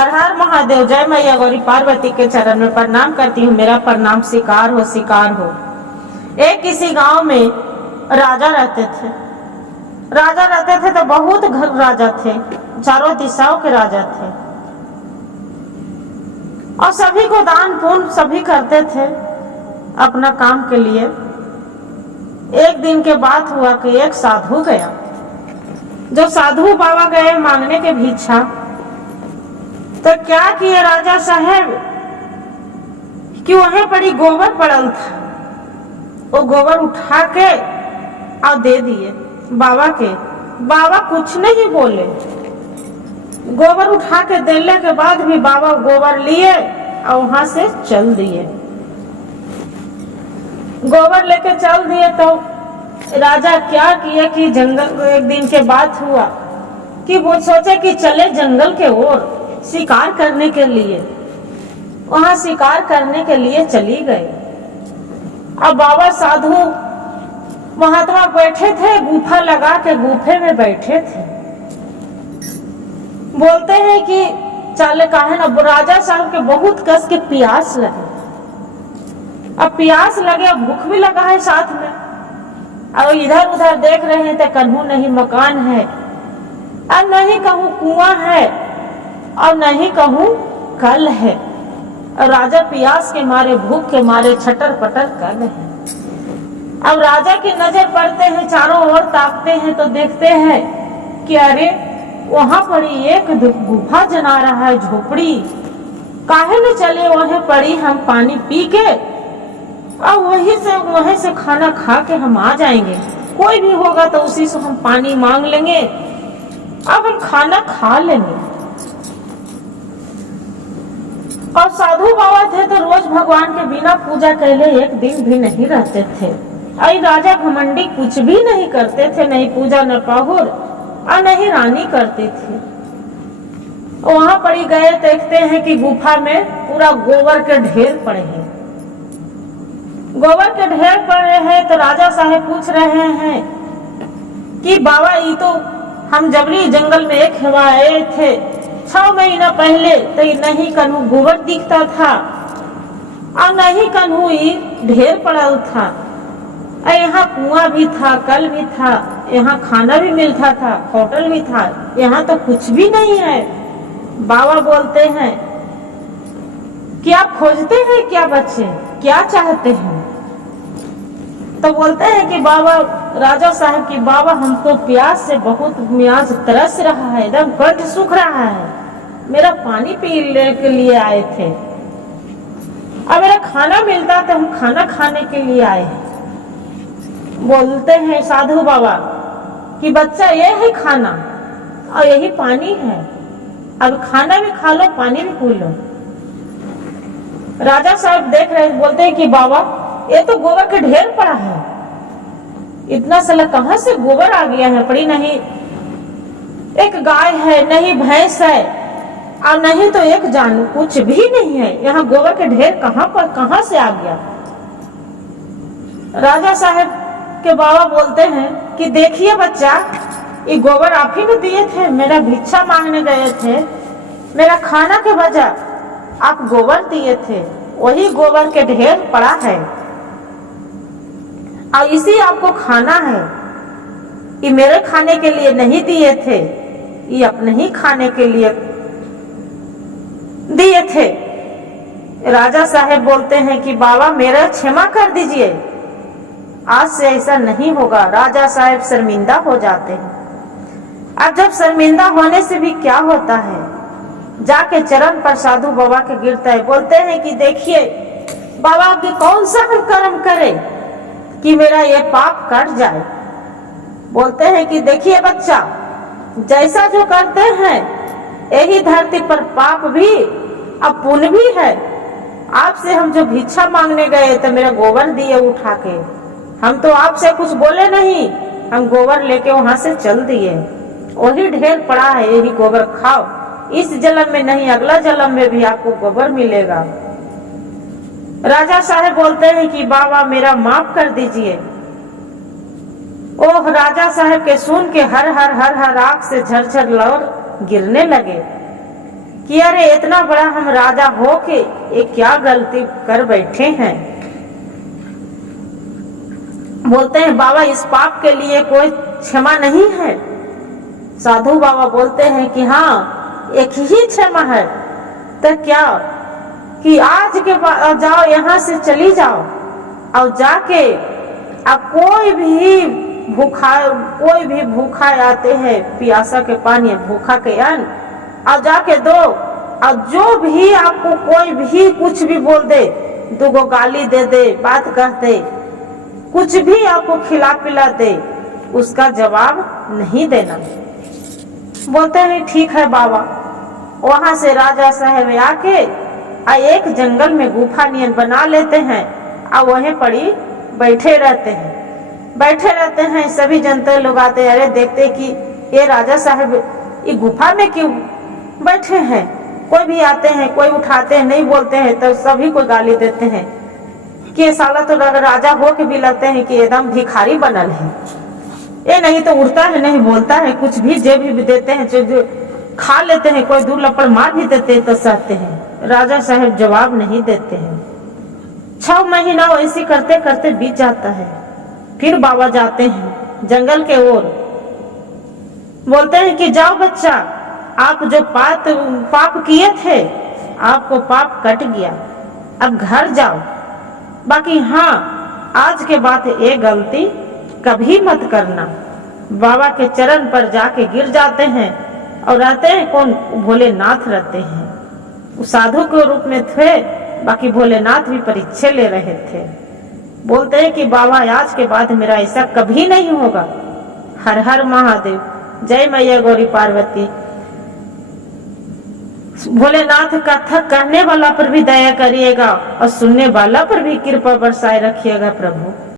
हर हर महादेव। जय मैया गौरी पार्वती के चरण में प्रणाम करती हूँ। मेरा प्रणाम स्वीकार हो, स्वीकार हो। एक किसी गांव में राजा रहते थे। राजा रहते थे तो बहुत घर राजा थे, चारों दिशाओं के राजा थे और सभी को दान पुण्य सभी करते थे अपना काम के लिए। एक दिन के बात हुआ कि एक साधु गया। जो साधु बाबा गए मांगने के भिक्षा, तो क्या किए राजा साहब कि वहीं पड़ी गोबर पड़ल था, वो गोबर उठा के और दे दिए बाबा के। बाबा कुछ नहीं बोले। गोबर उठा के देने के बाद भी बाबा गोबर लिए और वहां से चल दिए। गोबर लेके चल दिए तो राजा क्या किया कि जंगल, एक दिन के बात हुआ कि वो सोचे कि चले जंगल के ओर शिकार करने के लिए। वहां शिकार करने के लिए चली गए। अब बाबा साधु महात्मा बैठे थे, गुफा लगा के गुफे में बैठे थे। बोलते हैं कि चले काहे ना, राजा साहब के बहुत कस के प्यास लगे। अब प्यास लगे, भूख भी लगा है साथ में, और इधर उधर देख रहे हैं तो कन्हू नहीं मकान है और नहीं कहूँ कुआं है और नहीं कहूँ कल है। और राजा प्यास के मारे, भूख के मारे छटर पटर कर रहे हैं। अब राजा की नजर पड़ते हैं, चारों ओर ताकते हैं तो देखते हैं कि अरे वहां पड़ी एक गुफा जना रहा है, झोपड़ी। काहे न चले वहीं पड़ी, हम पानी पी के और वहीं से खाना खा के हम आ जाएंगे। कोई भी होगा तो उसी से हम पानी मांग लेंगे, अब हम खाना खा लेंगे। और साधु बाबा थे तो रोज भगवान के बिना पूजा कैले एक दिन भी नहीं रहते थे। और राजा घमंडी कुछ भी नहीं करते थे, नहीं पूजा न पाहुर और नहीं रानी करते थे। वहां पड़ी गए, देखते हैं कि गुफा में पूरा गोबर के ढेर पड़े हैं। गोबर के ढेर पड़े हैं तो राजा साहब पूछ रहे हैं कि बाबा ये तो हम जबरी जंगल में एक हवा आए थे 6 महीना पहले, तो नहीं कन्हू गोबर दिखता था और नहीं कन्हू ये ढेर पड़ल था। यहाँ कुआं भी था, कल भी था, यहाँ खाना भी मिलता था, होटल भी था, यहाँ तो कुछ भी नहीं है। बाबा बोलते हैं कि आप खोजते हैं क्या बच्चे, क्या चाहते हैं? तो बोलते हैं कि बाबा, राजा साहब की बाबा हमको प्यास से बहुत मियाज तरस रहा है, एकदम कंठ सूख रहा है, मेरा पानी पीने के लिए आए थे। अब मेरा खाना मिलता तो हम खाना खाने के लिए आए हैं। बोलते हैं साधु बाबा कि बच्चा ये है खाना और यही पानी है, अब खाना भी खा लो, पानी भी पी लो। राजा साहब देख रहे, बोलते हैं कि बाबा ये तो गोबर के ढेर पड़ा है, इतना साला कहां से गोबर आ गया है? पड़ी नहीं एक गाय है, नहीं भैंस है और नहीं तो एक जानवर, कुछ भी नहीं है। यहाँ गोबर के ढेर कहां से आ गया? राजा साहब के बाबा बोलते हैं कि देखिए बच्चा, ये गोबर आप ही ने दिए थे, मेरा भिक्षा मांगने गए थे, मेरा खाना के बजाय आप गोबर दिए थे, वही गोबर के ढेर पड़ा है और इसी आपको खाना है। ये मेरे खाने के लिए नहीं दिए थे, ये अपने ही खाने के लिए दिए थे। राजा साहब बोलते हैं कि बाबा मेरा क्षमा कर दीजिए, आज से ऐसा नहीं होगा। राजा साहब शर्मिंदा हो जाते हैं। अब जब शर्मिंदा होने से भी क्या होता है, जाके चरण पर साधु बाबा के गिरता है। बोलते हैं कि देखिए बाबा की कौन सा हम कर्म करें कि मेरा ये पाप कट जाए। बोलते हैं कि देखिए बच्चा, जैसा जो करते हैं यही धरती पर पाप भी अब पुण्य भी है। आपसे हम जो भिक्षा मांगने गए तो मेरा गोबर दिए उठा के, हम तो आपसे कुछ बोले नहीं, हम गोबर लेके वहां से चल दिए, वही ढेर पड़ा है, यही गोबर खाओ, इस जन्म में नहीं अगला जन्म में भी आपको गोबर मिलेगा। राजा साहब बोलते हैं कि बाबा मेरा माफ कर दीजिए। ओह राजा साहब के सुन के हर हर आंख से झरझर लौर गिरने लगे कि अरे इतना बड़ा हम राजा हो के ये क्या गलती कर बैठे हैं। बोलते हैं बाबा इस पाप के लिए कोई क्षमा नहीं है। साधु बाबा बोलते हैं कि हाँ एक ही क्षमा है। तो क्या कि आज के बाद जाओ, यहाँ से चली जाओ और जाके अब कोई भी भूखा आते हैं, प्यासा के पानी भूखा के अन्न और जाके दो। और जो भी आपको कोई भी कुछ भी बोल दे, दुगो गाली दे दे, बात कह दे, कुछ भी आपको खिला पिला दे, उसका जवाब नहीं देना। बोलते हैं ठीक है बाबा। वहां से राजा साहब आके एक जंगल में गुफा नियन बना लेते हैं और वहीं पड़ी बैठे रहते हैं। सभी जनता लोग आते हैं, अरे देखते कि ये राजा साहब ये गुफा में क्यों बैठे हैं। कोई भी आते हैं, कोई उठाते हैं, नहीं बोलते हैं तो सभी को गाली देते हैं कि ये साला तो राजा हो के भी लगते हैं कि एकदम भिखारी बनल है। ये नहीं तो उड़ता है, नहीं बोलता है, कुछ भी जेब भी देते हैं, जो खा लेते हैं, कोई दो लपड़ मार भी देते हैं तो सहते हैं। राजा साहब जवाब नहीं देते हैं। 6 महीना ऐसी करते करते बीत जाता है। फिर बाबा जाते हैं जंगल के ओर। बोलते हैं कि जाओ बच्चा, आप जो पाप किए थे, आपको पाप कट गया, अब घर जाओ। बाकी हाँ, आज के बाद ये गलती कभी मत करना। बाबा के चरण पर जाके गिर जाते हैं और रहते हैं कौन, भोलेनाथ रहते हैं। वो साधु के रूप में थे, बाकी भोलेनाथ भी परीक्षा ले रहे थे। बोलते हैं कि बाबा आज के बाद मेरा ऐसा कभी नहीं होगा। हर हर महादेव, जय मैया गौरी पार्वती। भोलेनाथ कथा कहने वाला पर भी दया करिएगा और सुनने वाला पर भी कृपा बरसाए रखिएगा प्रभु।